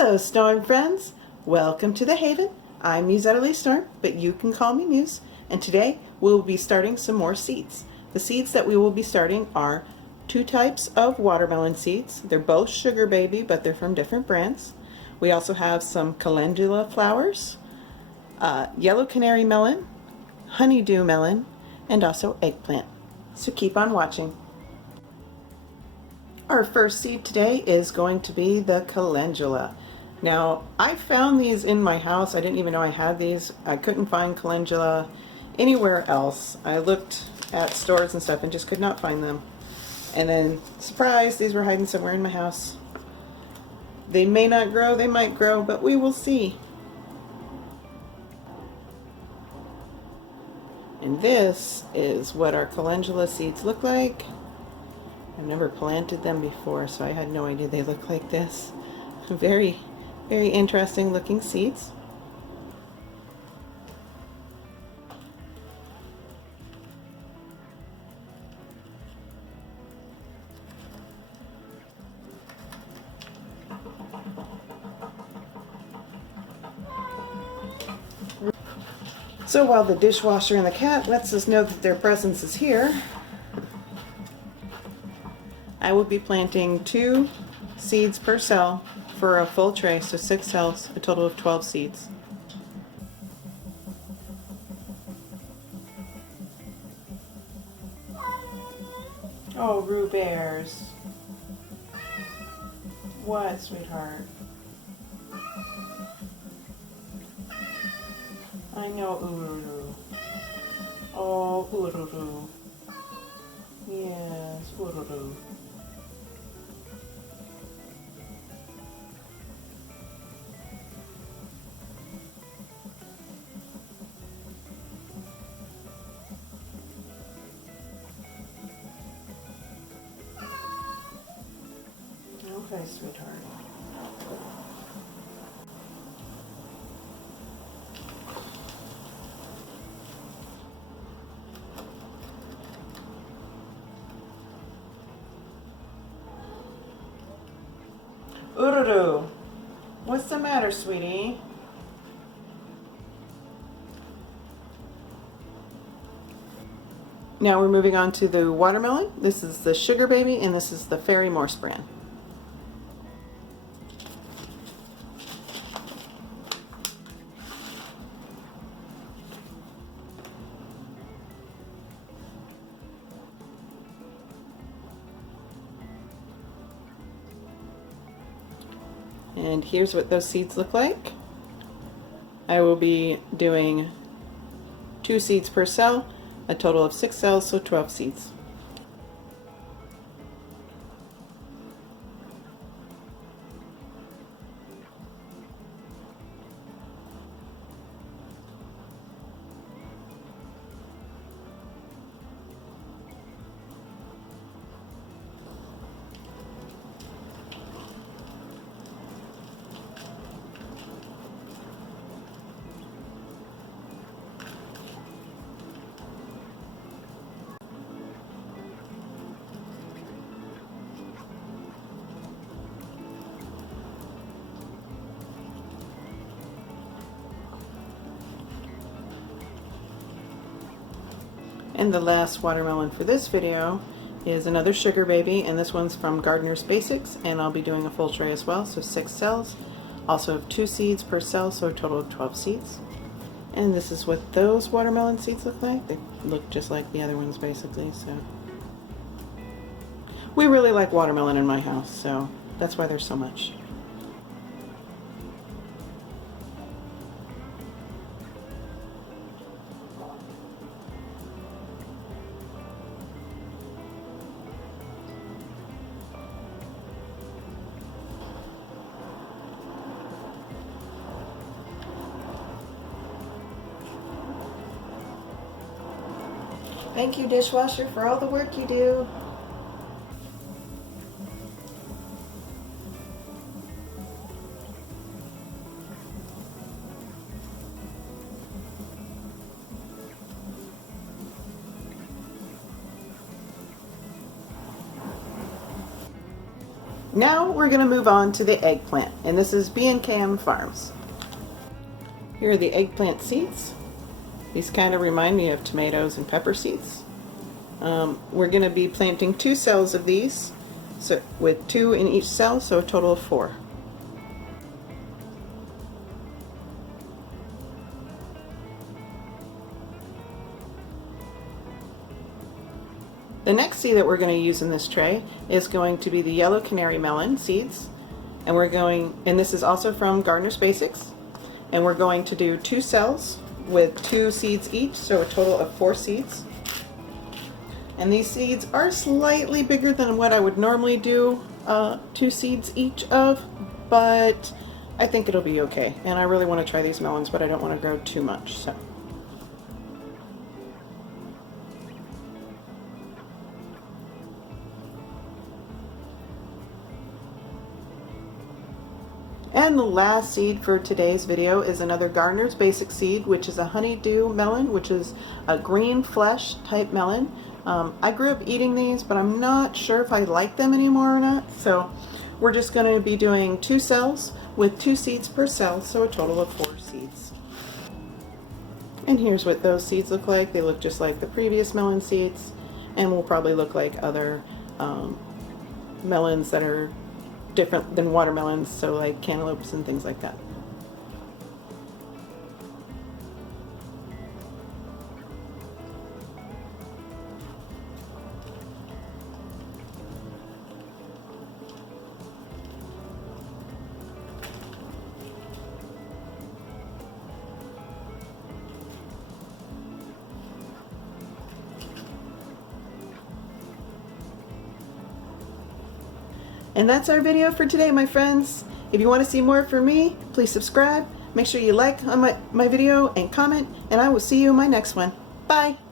Hello, Storm friends. Welcome to the Haven. I'm Mussetta Lee Storm, but you can call me Muse. And today we'll be starting some more seeds. The seeds that we will be starting are two types of watermelon seeds. They're both sugar baby, but they're from different brands. We also have some Calendula flowers, yellow canary melon, honeydew melon, and also eggplant. So keep on watching. Our first seed today is going to be the Calendula. Now, I found these in my house. I didn't even know I had these. I couldn't find Calendula anywhere else. I looked at stores and stuff and just could not find them. And then, surprise, these were hiding somewhere in my house. They may not grow, they might grow, but we will see. And this is what our Calendula seeds look like. I've never planted them before, so I had no idea they look like this. Very, very interesting looking seeds. So while the dishwasher and the cat lets us know that their presence is here, I will be planting 2 seeds per cell for a full tray, so 6 cells, a total of 12 seeds. Oh, Roo Bears. What, sweetheart? I know, Ururu. Oh, Ururu. Yes, Ururu. Okay, sweetheart. Ururu, what's the matter, sweetie? Now we're moving on to the watermelon. This is the sugar baby, and this is the fairy morse brand. And here's what those seeds look like. I will be doing 2 seeds per cell, a total of 6 cells, so 12 seeds. And the last watermelon for this video is another sugar baby, and this one's from Gardener's Basics, and I'll be doing a full tray as well, so 6 cells. Also have 2 seeds per cell, so a total of 12 seeds. And this is what those watermelon seeds look like. They look just like the other ones basically, so. We really like watermelon in my house, so that's why there's so much. Thank you, dishwasher, for all the work you do. Now we're going to move on to the eggplant, and this is B&KM Farms. Here are the eggplant seeds. These kind of remind me of tomatoes and pepper seeds. We're going to be planting 2 cells of these, so with 2 in each cell, so a total of 4. The next seed that we're going to use in this tray is going to be the yellow canary melon seeds, and this is also from Gardener's Basics, and we're going to do 2 cells with 2 seeds each, so a total of 4 seeds. And these seeds are slightly bigger than what I would normally do 2 seeds each of, but I think it'll be okay. And I really want to try these melons, but I don't want to grow too much. So. And the last seed for today's video is another Gardener's Basic seed, which is a Honeydew Melon, which is a green flesh type melon. I grew up eating these, but I'm not sure if I like them anymore or not. So we're just going to be doing 2 cells with 2 seeds per cell, so a total of 4 seeds. And here's what those seeds look like. They look just like the previous melon seeds, and will probably look like other melons that are different than watermelons, so like cantaloupes and things like that. And that's our video for today, my friends. If you want to see more from me, please subscribe. Make sure you like my video and comment, and I will see you in my next one. Bye!